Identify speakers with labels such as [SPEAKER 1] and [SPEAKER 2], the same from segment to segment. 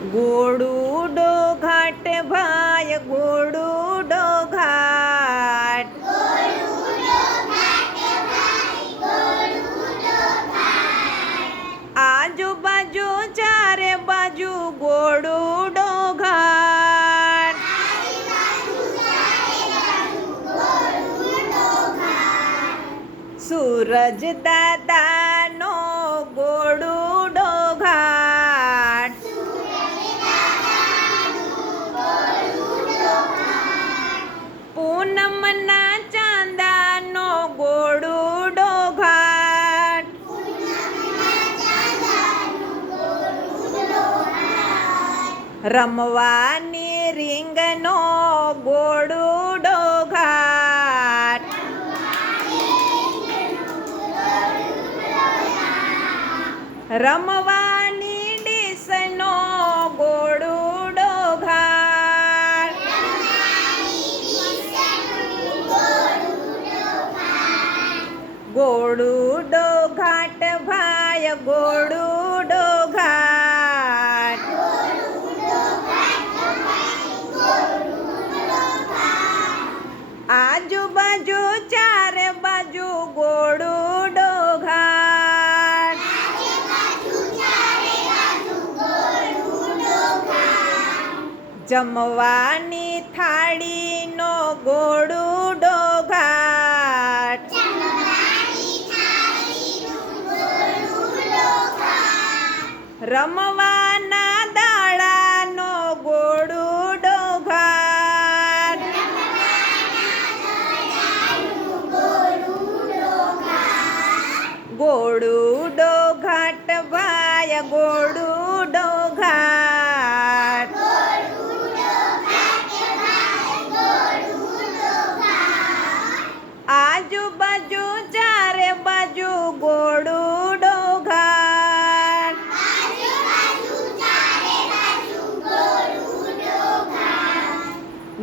[SPEAKER 1] ગોડુડો ઘાટ ભાઈ ગોડુડો ઘાટ. આજુબાજુ ચારે બાજુ ગોડુડો ઘાટ. સૂરજ દાદાનો પૂનમના ચાંદાનો ગોડુડો ઘાટ. રમવાની રીંગનો ગોડુડો ઘાટ. રમવાની ભાઈ ગોડું ડોઘાટ. આજુબાજુ ચારે બાજુ ગોડુડો ડોઘાટ. જમવાની થાળીનો ગોડુડો રમવાના દાડાનો ગોડુડો ઘાટ ગોડુડો ઘાટ ભાઈ ગોડુડો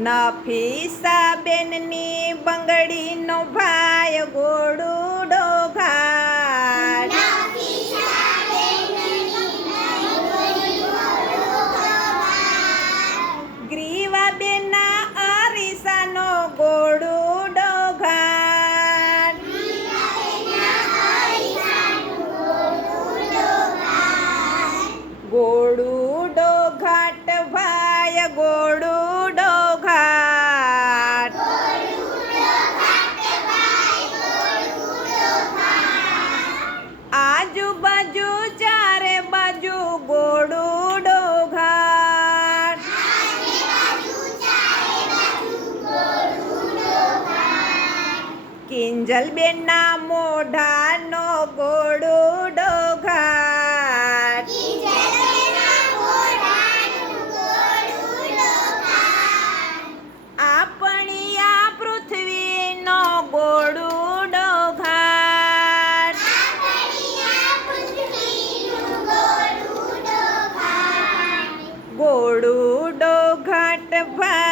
[SPEAKER 1] નફીસા બેનની બંગડીનો ભાઈ ગોડુડો કિંજલ બેનના મોઢાનો ગોડુડો ઘાટ આપણી આ પૃથ્વીનો ગોડુડો ઘાટ ગોડુડો ઘાટ ભાઈ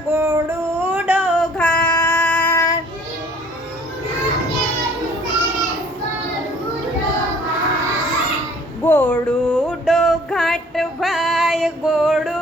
[SPEAKER 1] ગોડુડો ઘાટ ગોડુડો ઘાટ ભાઈ ગોડ